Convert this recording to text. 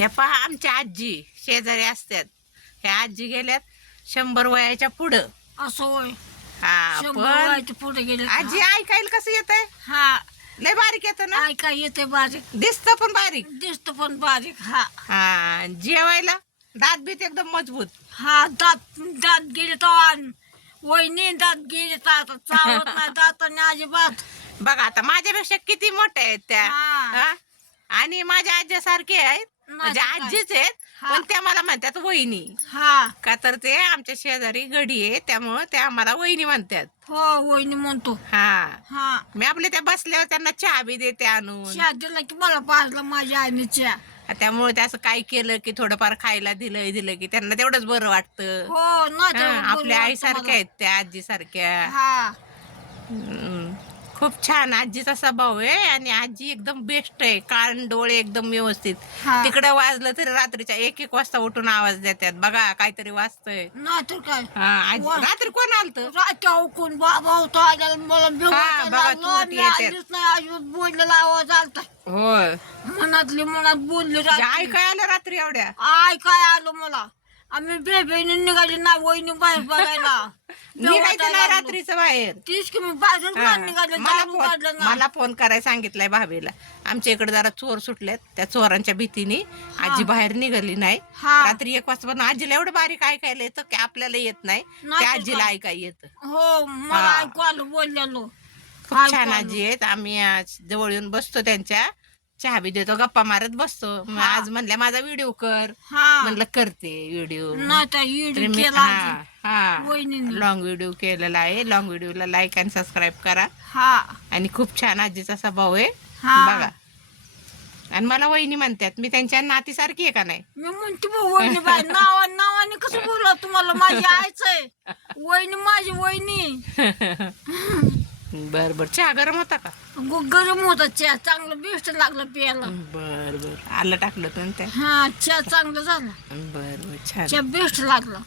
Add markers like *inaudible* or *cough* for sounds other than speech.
हे पहा आमच्या आजी शेजारी असतात. ह्या आजी गेल्यात शंभर वयाच्या पुढं. असं होय. हा पण पुढे गेले? आजी ऐकायला कसं येत आहे हा. लय बारीक येत ना? ऐका येते बारीक. दिसतं पण बारीक. दिसत पण बारीक हा. हा जेवायला दात बीत एकदम मजबूत. हा दात दात गेले तो आण वहिनी दात गेले तर चावत नाही *laughs* दाताने अजिबात. बघा आता माझ्यापेक्षा किती मोठ्या आहेत त्या? आणि माझ्या आज्यासारखे आहेत. म्हणजे? आजीच आहेत. पण त्या मला म्हणतात वहिनी. हा. का तर ते आमच्या शेजारी गडी आहे त्यामुळं ते आम्हाला वहिनी म्हणतात. हो वहिनी म्हणतो. हा. हा. मी आपले त्या बसल्यावर त्यांना चहा बी देते आणून. चहा दिला की मला पाजला माझ्या आईने चहा त्यामुळे ते असं काय केलं की थोडंफार खायला दिलं दिलं की त्यांना तेवढंच बरं वाटतं. हो ना आपल्या आई सारख्या आहेत त्या आजी सारख्या हा खूप छान. आजीचा स्वभाव आहे आणि आजी एकदम बेस्ट आहे. कान डोळे एकदम व्यवस्थित. हा. तिकडं वाजलं तरी रात्रीच्या एक एक वाजता उठून आवाज देतात. बघा काहीतरी वाजतंय. ना तर काय? हा आजी वा. रात्री कोण आलत? रात्या हुकून बाबा होता आल्याला मला हा, बघा, लागलो चोरटी मी येते. आलीच नाही अजिबात बोललेला आवाज आलता. होय. मनातली मनात बोलली रात्री. ऐकाय आलं रात्री एवढ्या? आय काय आलं मला? आम्ही बेबीने निघाली ना वहिनी बाहेर बघायला. निघायचं नाही रात्रीचं बाहेर. तीच की हा. मला काढलं फोन ना. मला फोन करायला सांगितलंय भाभीला. आमच्या इकडे जरा चोर सुटलेत. त्या चोरांच्या भीतीने आजी बाहेर निघाली नाही. हा. रात्री एक वाजता पण आजीला एवढं बारीक ऐकायला येतं की आपल्याला येत नाही. नाही त्या तर आजीला काय? ऐकाय येतं. हो मला हा. ऐकू आलं बोललेलो. खूप ऐकू छान. आजी आहेत. आम्ही आज जवळ येऊन बसतो त्यांच्या. चहा बी देतो गप्पा मारत बसतो. मग. आज म्हणल्या माझा व्हिडिओ कर. हा. म्हणलं करते व्हिडिओ हा. हा. वहिनीने. लॉंग व्हिडिओ केलेला आहे. लॉंग व्हिडिओला लाईक आणि सबस्क्राईब करा. हा. आणि खूप छान आजीचा स्वभाव आहे. हा. बघा. आणि मला वहिनी म्हणतात मी त्यांच्या नातीसारखी आहे का नाही? मी म्हणते बा वहिनी बाई *laughs* नावा नावाने कसं बोलला तुम्हाला? माझी आईच आहे. *laughs* वहिनी माझी वहिनी. *laughs* बर बर. चहा गरम होता का? ग- गरम होता चहा. चांगलं बेस्ट लागलं प्यायला. बर बर. आलं टाकलं त्या हा चहा चांगलं झालं. बर बर. छान. चहा बेस्ट लागला.